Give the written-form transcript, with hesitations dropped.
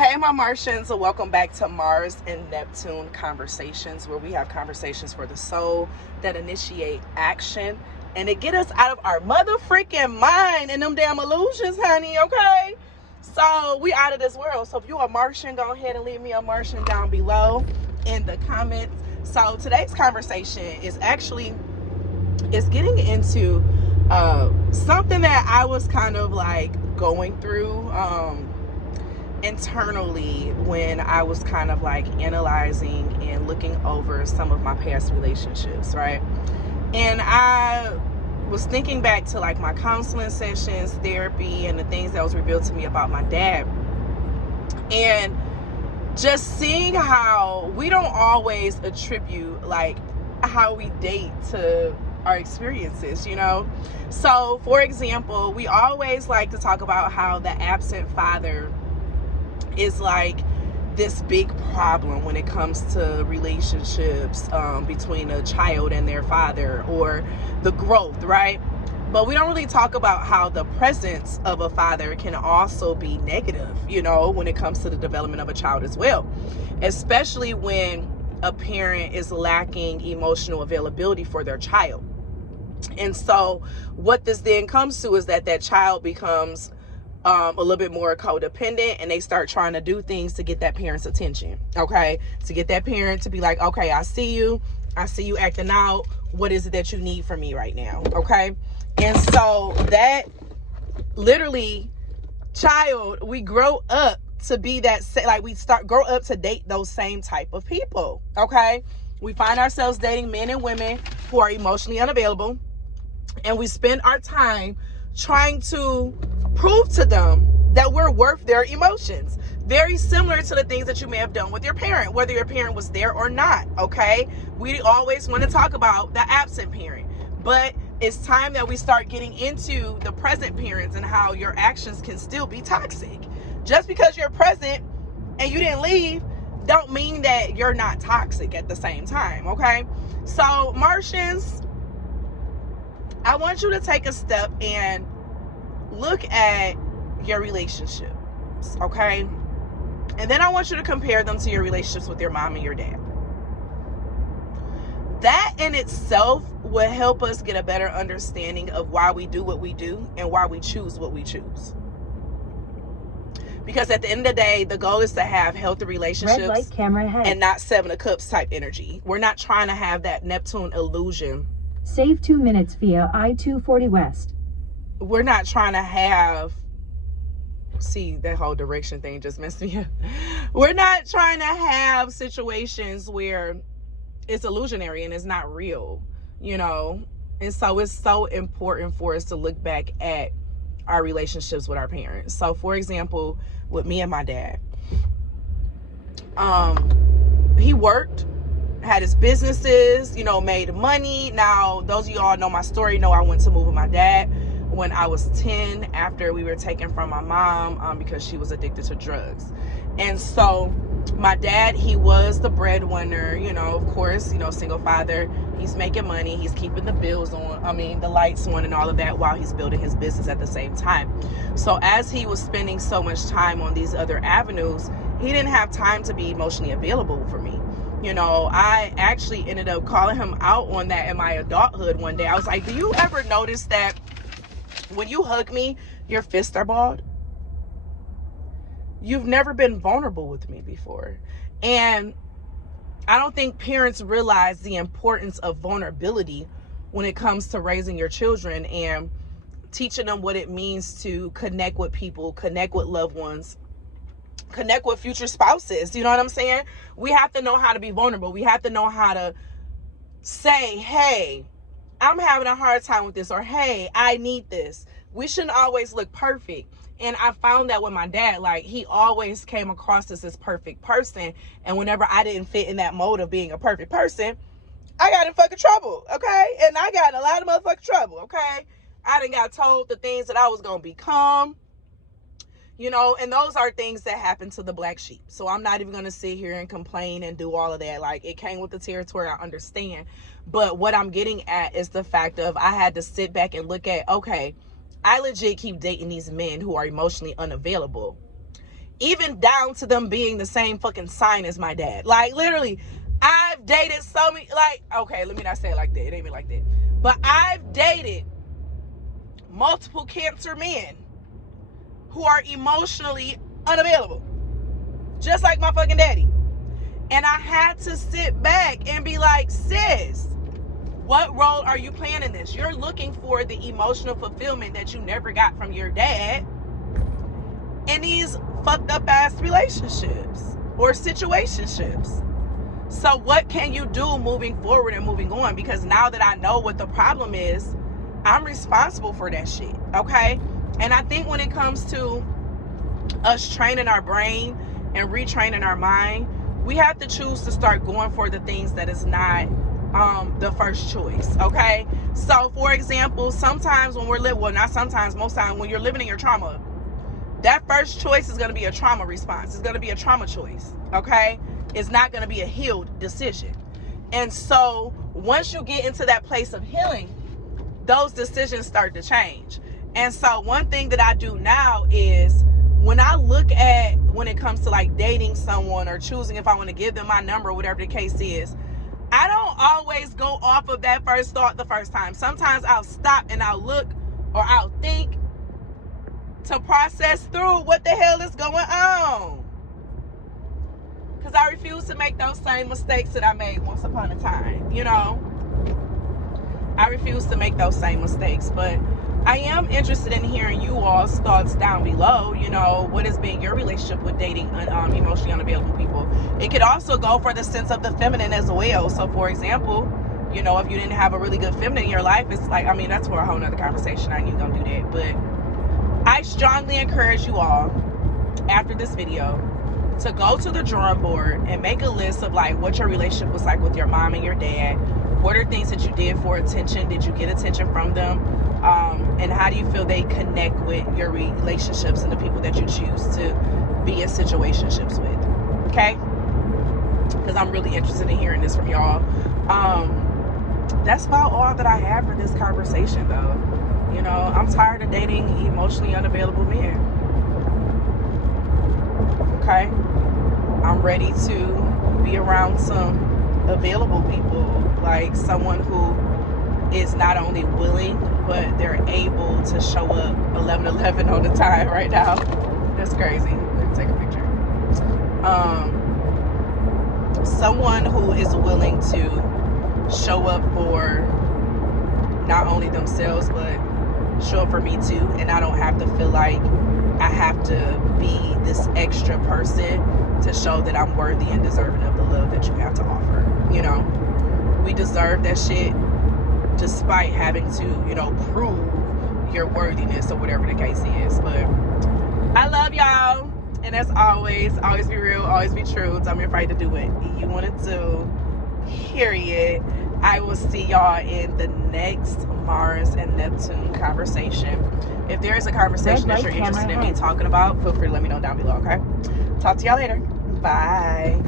Hey, my Martians, welcome back to Mars and Neptune Conversations, where we have conversations for the soul that initiate action and it get us out of our mother freaking mind and them damn illusions, honey, okay? So we out of this world. So if you are Martian, go ahead and leave me a Martian down below in the comments. So today's conversation is getting into something that I was kind of like going through internally when I was kind of like analyzing and looking over some of my past relationships, right? And I was thinking back to like my counseling sessions, therapy, and the things that was revealed to me about my dad, and just seeing how we don't always attribute like how we date to our experiences, you know? So for example, we always like to talk about how the absent father is like this big problem when it comes to relationships between a child and their father, or the growth, right? But we don't really talk about how the presence of a father can also be negative, you know, when it comes to the development of a child as well, especially when a parent is lacking emotional availability for their child. And so what this then comes to is that child becomes a little bit more codependent, and they start trying to do things to get that parent's attention, okay? To get that parent to be like, okay, I see you acting out. What is it that you need from me right now, okay? And so that literally child, we grow up to be that, like grow up to date those same type of people, okay? We find ourselves dating men and women who are emotionally unavailable, and we spend our time trying to prove to them that we're worth their emotions. Very similar to the things that you may have done with your parent, whether your parent was there or not, okay? We always want to talk about the absent parent, but it's time that we start getting into the present parents and how your actions can still be toxic. Just because you're present and you didn't leave don't mean that you're not toxic at the same time, okay? So Martians, I want you to take a step and look at your relationships, okay? And then I want you to compare them to your relationships with your mom and your dad. That in itself will help us get a better understanding of why we do what we do and why we choose what we choose. Because at the end of the day, the goal is to have healthy relationships. Red light, camera ahead. And not 7 of Cups type energy. We're not trying to have that Neptune illusion. Save 2 minutes via I-240 West. We're not trying to have, see, that whole direction thing just messed me up. We're not trying to have situations where it's illusionary and it's not real, you know? And so it's so important for us to look back at our relationships with our parents. So for example, with me and my dad, he worked, had his businesses, you know, made money. Now, those of y'all know my story know I went to move with my dad when I was 10, after we were taken from my mom because she was addicted to drugs. And so my dad, he was the breadwinner, you know, of course, you know, single father. He's making money, he's keeping the bills on, the lights on and all of that while he's building his business at the same time. So as he was spending so much time on these other avenues, he didn't have time to be emotionally available for me. You know, I actually ended up calling him out on that in my adulthood one day. I was like, do you ever notice that when you hug me, your fists are balled? You've never been vulnerable with me before. And I don't think parents realize the importance of vulnerability when it comes to raising your children and teaching them what it means to connect with people, connect with loved ones, connect with future spouses. You know what I'm saying? We have to know how to be vulnerable. We have to know how to say, hey, I'm having a hard time with this, or hey, I need this. We shouldn't always look perfect. And I found that with my dad, like, he always came across as this perfect person. And whenever I didn't fit in that mode of being a perfect person, I got in fucking trouble, okay? And I got in a lot of motherfucking trouble, okay? I done got told the things that I was going to become, you know, and those are things that happen to the black sheep. So I'm not even going to sit here and complain and do all of that. Like, it came with the territory, I understand. But what I'm getting at is the fact of I had to sit back and look at, okay, I legit keep dating these men who are emotionally unavailable. even down to them being the same fucking sign as my dad. Like, literally, I've dated so many, like, okay, let me not say it like that. It ain't even like that. But I've dated multiple Cancer men who are emotionally unavailable. Just like my fucking daddy. And I had to sit back and be like, sis, what role are you playing in this? You're looking for the emotional fulfillment that you never got from your dad in these fucked up ass relationships or situationships. So what can you do moving forward and moving on? Because now that I know what the problem is, I'm responsible for that shit, okay? And I think when it comes to us training our brain and retraining our mind, we have to choose to start going for the things that is not the first choice, okay? So, for example, sometimes when we're living, well, not sometimes, most times when you're living in your trauma, that first choice is going to be a trauma response. It's going to be a trauma choice, okay? It's not going to be a healed decision. And so, once you get into that place of healing, those decisions start to change. And so, one thing that I do now is, when I look at, when it comes to like dating someone or choosing if I want to give them my number or whatever the case is, I don't always go off of that first thought the first time. Sometimes I'll stop and I'll look or I'll think to process through what the hell is going on. Because I refuse to make those same mistakes that I made once upon a time, you know? I refuse to make those same mistakes, but I am interested in hearing you all's thoughts down below. You know, what has been your relationship with dating emotionally unavailable people? It could also go for the sense of the feminine as well. So, for example, you know, if you didn't have a really good feminine in your life, it's like, I mean, that's for a whole nother conversation. I ain't even gonna do that. But I strongly encourage you all, after this video, to go to the drawing board and make a list of like what your relationship was like with your mom and your dad. What are things that you did for attention? Did you get attention from them? And how do you feel they connect with your relationships and the people that you choose to be in situationships with? Okay? Because I'm really interested in hearing this from y'all. That's about all that I have for this conversation, though. You know, I'm tired of dating emotionally unavailable men. Okay? I'm ready to be around some available people, like someone who is not only willing, but they're able to show up 11:11 on the time right now. That's crazy. Let me take a picture. Someone who is willing to show up for not only themselves, but show up for me too, and I don't have to feel like I have to be this extra person to show that I'm worthy and deserving of the love that you have to offer. You know, we deserve that shit despite having to, you know, prove your worthiness or whatever the case is. But I love y'all, and as always be real, always be true. Don't be afraid to do what you want to do. Period. I will see y'all in the next Mars and Neptune conversation. If there is a conversation that you're interested in me talking about, feel free to let me know down below, okay? Talk to y'all later. Bye.